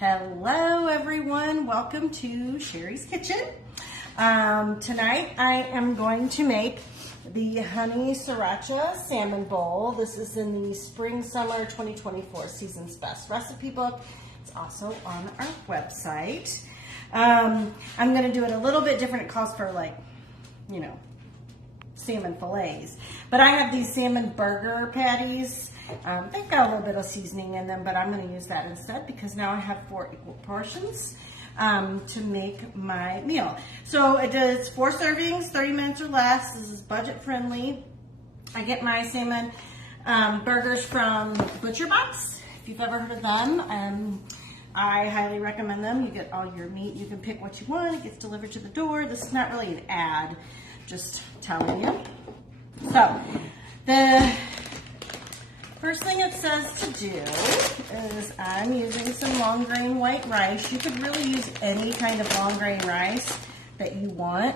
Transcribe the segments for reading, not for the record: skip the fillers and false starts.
Hello everyone, welcome to Sherry's Kitchen. Tonight I am going to make the honey sriracha salmon bowl. This is in the spring summer 2024 season's best recipe book. It's also on our website. I'm going to do it a little bit different. It calls for salmon fillets, but I have these salmon burger patties. They've got a little bit of seasoning in them, but I'm going to use that instead because now I have 4 equal portions to make my meal. So it does 4 servings, 30 minutes or less. This is budget friendly. I get my salmon burgers from Butcher Box. If you've ever heard of them, I highly recommend them. You get all your meat. You can pick what you want. It gets delivered to the door. This is not really an ad, just telling you. So the first thing it says to do is I'm using some long grain white rice. You could really use any kind of long grain rice that you want.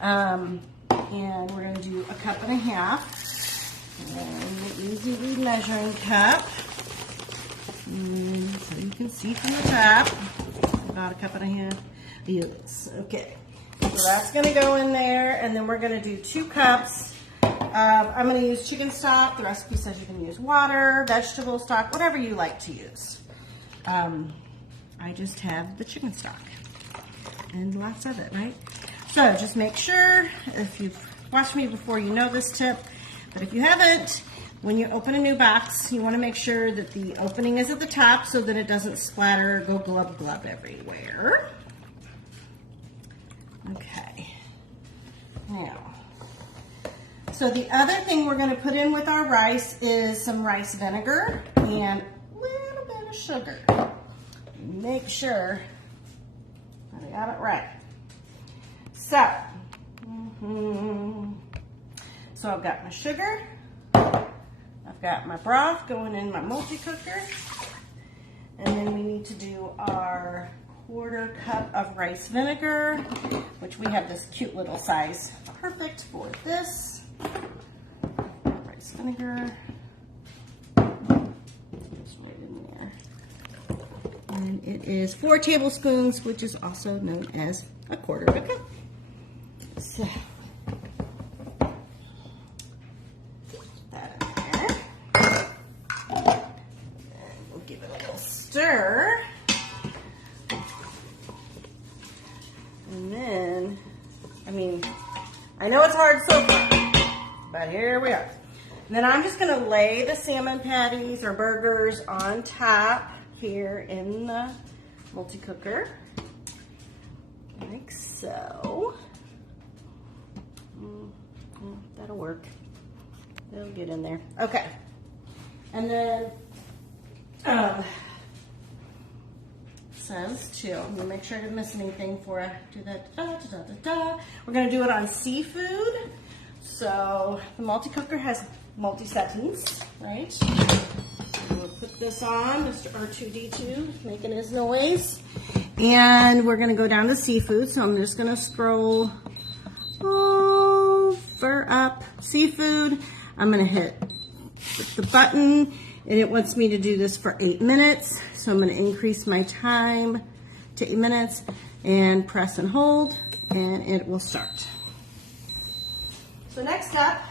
And we're going to do 1.5 cups. And easy measuring cup. So you can see from the top, about 1.5 cups. Yes. Okay. So that's going to go in there. And then we're going to do 2 cups. I'm going to use chicken stock. The recipe says you can use water, vegetable stock, whatever you like to use. I just have the chicken stock and lots of it, right? So just make sure, if you've watched me before, you know this tip, but if you haven't, when you open a new box, you want to make sure that the opening is at the top so that it doesn't splatter or go glub glub everywhere. Okay. Now, so the other thing we're going to put in with our rice is some rice vinegar and a little bit of sugar. Make sure I got it right. So I've got my sugar. I've got my broth going in my multi-cooker. And then we need to do our 1/4 cup of rice vinegar, which we have this cute little size. Perfect for this. Rice vinegar. Just right in there. And it is 4 tablespoons, which is also known as 1/4 cup. So that in there. And we'll give it a little stir. And then, I know it's hard so far, but here we are. And then I'm just going to lay the salmon patties or burgers on top here in the multi-cooker, like so. That'll work. It'll get in there. Okay. And then says too, I'm gonna make sure I didn't miss anything before I do that. We're gonna do it on seafood. So the multi-cooker has multi-settings, right? We'll put this on, Mr. R2D2 making his noise. And we're gonna go down to seafood. So I'm just gonna scroll over up seafood. I'm gonna hit the button and it wants me to do this for 8 minutes. So I'm going to increase my time to 8 minutes and press and hold, and it will start. So next up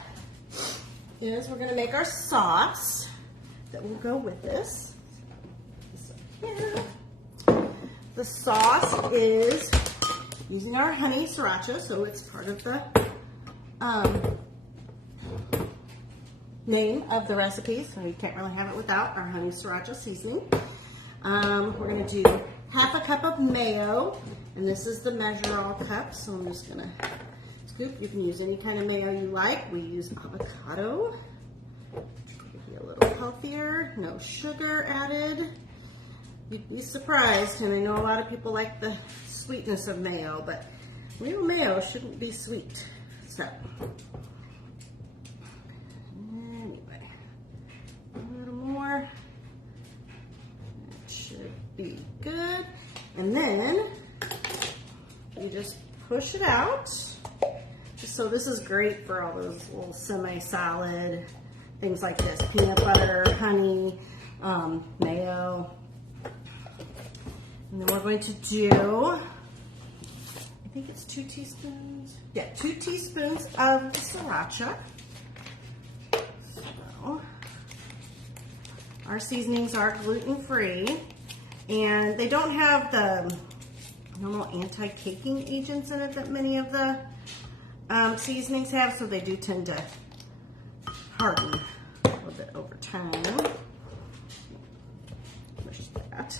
is we're going to make our sauce that will go with this. The sauce is using our honey sriracha, so it's part of the name of the recipe, so you can't really have it without our honey sriracha seasoning. We're going to do 1/2 cup of mayo, and this is the measure all cup, so I'm just going to scoop. You can use any kind of mayo you like. We use avocado. Be a little healthier, no sugar added. You'd be surprised, and I know a lot of people like the sweetness of mayo, but real mayo shouldn't be sweet. So, anyway, a little more. That should be good. And then you just push it out. So this is great for all those little semi-solid things like this: peanut butter, honey, mayo. And then we're going to do, I think it's 2 teaspoons. Yeah, 2 teaspoons of Siracha. So, our seasonings are gluten-free, and they don't have the normal anti-caking agents in it that many of the seasonings have, so they do tend to harden a little bit over time. Push that.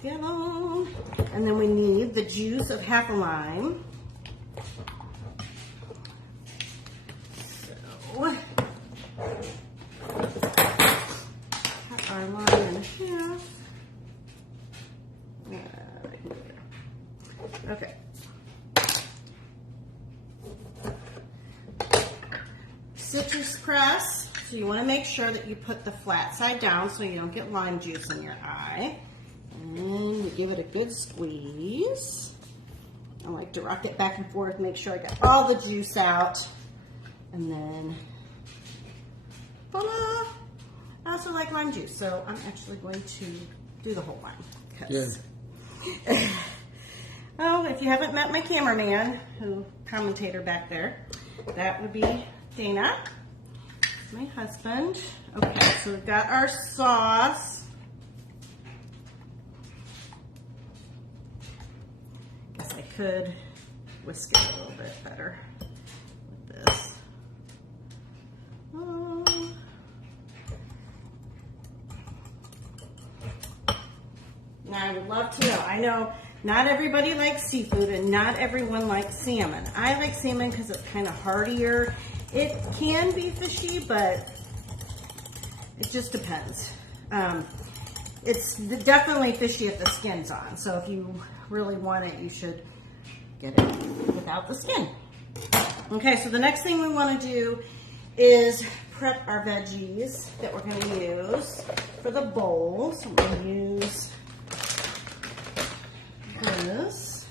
Together. And then we need the juice of half a lime. So, cut our lime in half. Okay. Citrus press. So you want to make sure that you put the flat side down so you don't get lime juice in your eye. And we give it a good squeeze. I like to rock it back and forth, make sure I get all the juice out. And then, voila! I also like lime juice, so I'm actually going to do the whole lime. Yeah. Oh, if you haven't met my cameraman, commentator back there, that would be Dana, my husband. Okay, so we've got our sauce. Guess I could whisk it a little bit better with this. Now, I would love to know. I know not everybody likes seafood and not everyone likes salmon. I like salmon because it's kind of heartier. It can be fishy, but it just depends. It's definitely fishy if the skin's on. So if you really want it, you should get it without the skin. Okay, so the next thing we want to do is prep our veggies that we're going to use for the bowl. So we're going to use this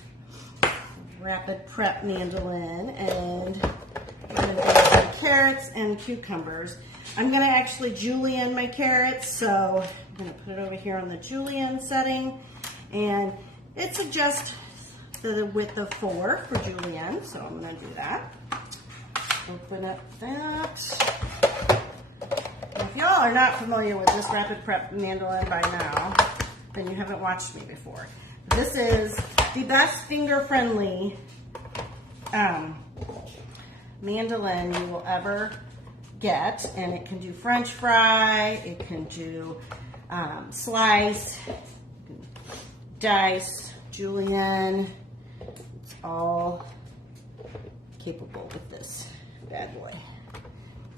rapid prep mandolin, and we're going to do some carrots and cucumbers. I'm going to actually julienne my carrots, so I'm going to put it over here on the julienne setting, and it suggests the width of 4 for julienne, so I'm going to do that. Open up that. If y'all are not familiar with this rapid prep mandolin by now, then you haven't watched me before. This is the best finger-friendly mandolin you will ever get, and it can do French fry, it can do slice, dice, julienne. It's all capable with this bad boy.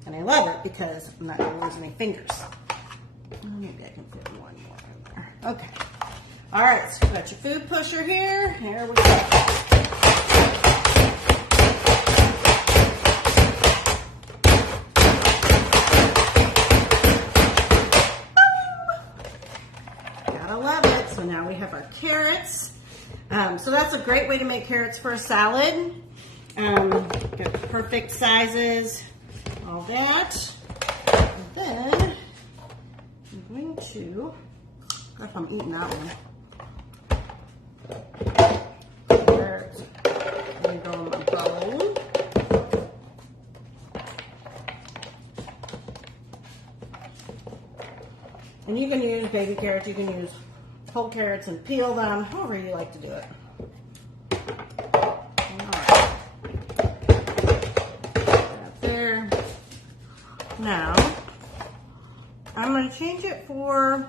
And I love it because I'm not going to lose any fingers. Maybe I can fit one more in there. Okay. All right, so you got your food pusher here. Here we go. Gotta love it. So now we have our carrots. So that's a great way to make carrots for a salad. Got perfect sizes, all that. And then I'm going to, if I'm eating that one. Carrots. They go in my bowl. And you can use baby carrots, you can use whole carrots and peel them, however you like to do it. Alright. That there. Now, I'm going to change it for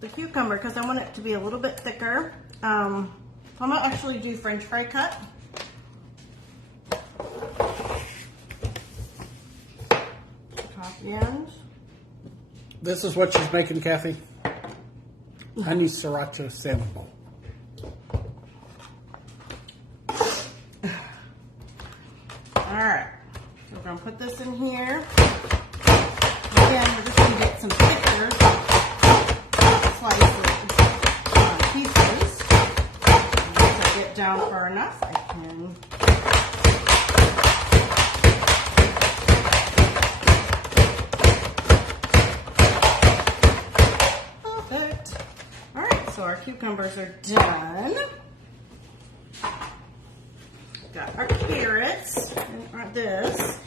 the cucumber because I want it to be a little bit thicker. So I'm going to actually do French fry cut. Top end. This is what she's making, Kathy. Honey Siracha salmon bowl. Alright, so we're going to put this in here. Again, we're just going to get some thicker slices, pieces. And once I get down far enough, I can perfect. Alright, so So our cucumbers are done. Got our carrots and this.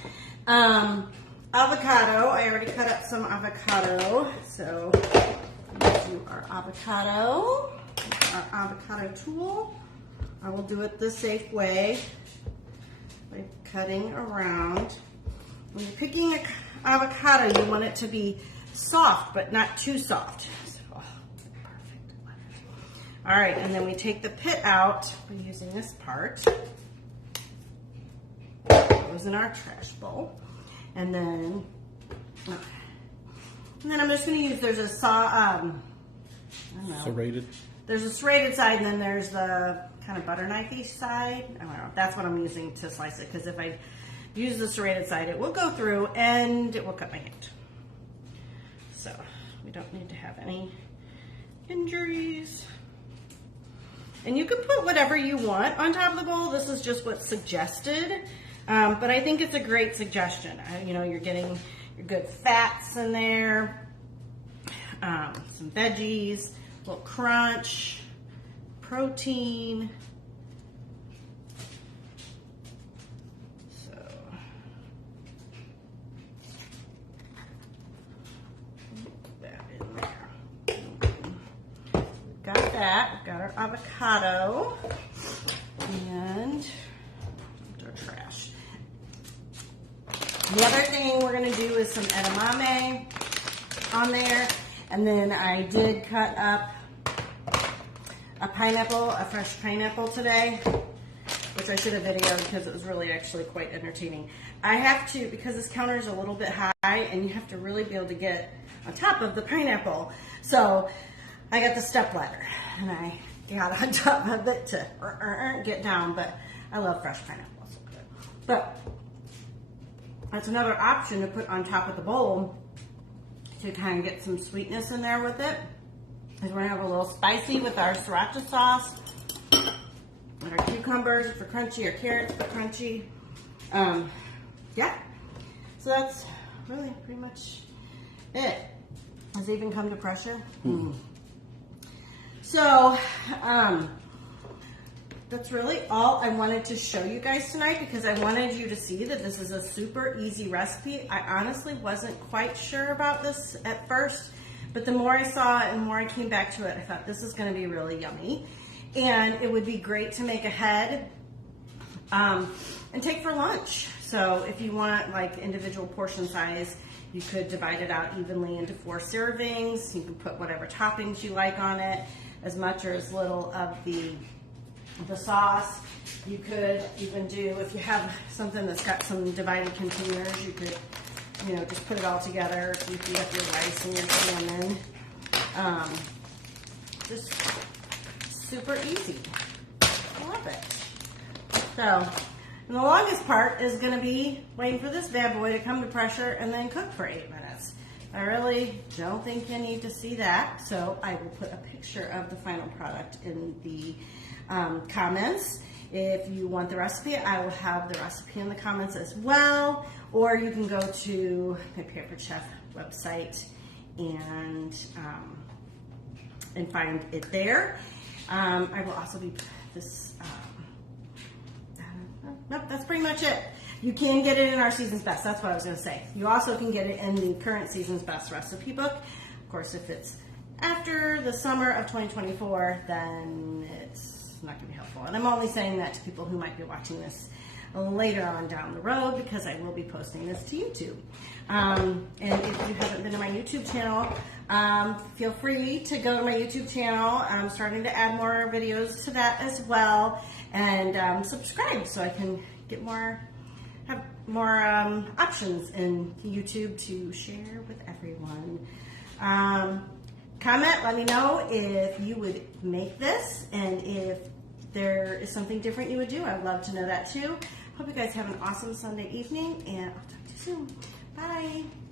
Avocado. I already cut up some avocado. So let's do our avocado. Our avocado tool. I will do it the safe way by cutting around. When you're picking an avocado, you want it to be soft, but not too soft. So, perfect. All right, and then we take the pit out by using this part. It goes in our trash bowl. And then I'm just going to use, there's a I don't know. Serrated. There's a serrated side, and then there's the kind of butter knifey side. I don't know. That's what I'm using to slice it, because if I use the serrated side, it will go through and it will cut my hand. So we don't need to have any injuries. And you can put whatever you want on top of the bowl. This is just what's suggested. But I think it's a great suggestion. You know, you're getting your good fats in there, some veggies, a little crunch, protein. So put that in there. We've got that. We've got our avocado and our trash. The other thing we're going to do is some edamame on there. And then I did cut up a pineapple, a fresh pineapple today, which I should have videoed because it was really actually quite entertaining. I have to, because this counter is a little bit high and you have to really be able to get on top of the pineapple. So I got the step ladder and I got on top of it to get down, but I love fresh pineapple, so good. But that's another option to put on top of the bowl to kind of get some sweetness in there with it. Because we're going to have a little spicy with our sriracha sauce, and our cucumbers for crunchy, our carrots for crunchy. Yeah, so that's really pretty much it. Has it even come to pressure? So, that's really all I wanted to show you guys tonight, because I wanted you to see that this is a super easy recipe. I honestly wasn't quite sure about this at first, but the more I saw it and the more I came back to it, I thought this is going to be really yummy. And it would be great to make ahead and take for lunch. So if you want like individual portion size, you could divide it out evenly into 4 servings. You can put whatever toppings you like on it, as much or as little of the sauce. You could even do, if you have something that's got some divided containers, you could, you know, just put it all together. You heat up your rice and your salmon. Just super easy. I love it. So, and the longest part is going to be waiting for this bad boy to come to pressure and then cook for 8 minutes. I really don't think you need to see that, so I will put a picture of the final product in the comments. If you want the recipe, I will have the recipe in the comments as well, or you can go to my Pampered Chef website and find it there. I will also be this. Nope, that's pretty much it. You can get it in our Season's Best. That's what I was going to say. You also can get it in the current Season's Best recipe book. Of course, if it's after the summer of 2024, then it's not going to be helpful. And I'm only saying that to people who might be watching this later on down the road, because I will be posting this to YouTube. And if you haven't been to my YouTube channel, feel free to go to my YouTube channel. I'm starting to add more videos to that as well. And subscribe so I can get have more options in YouTube to share with everyone. Comment, let me know if you would make this and if there is something different you would do. I'd love to know that too. Hope you guys have an awesome Sunday evening, and I'll talk to you soon. Bye.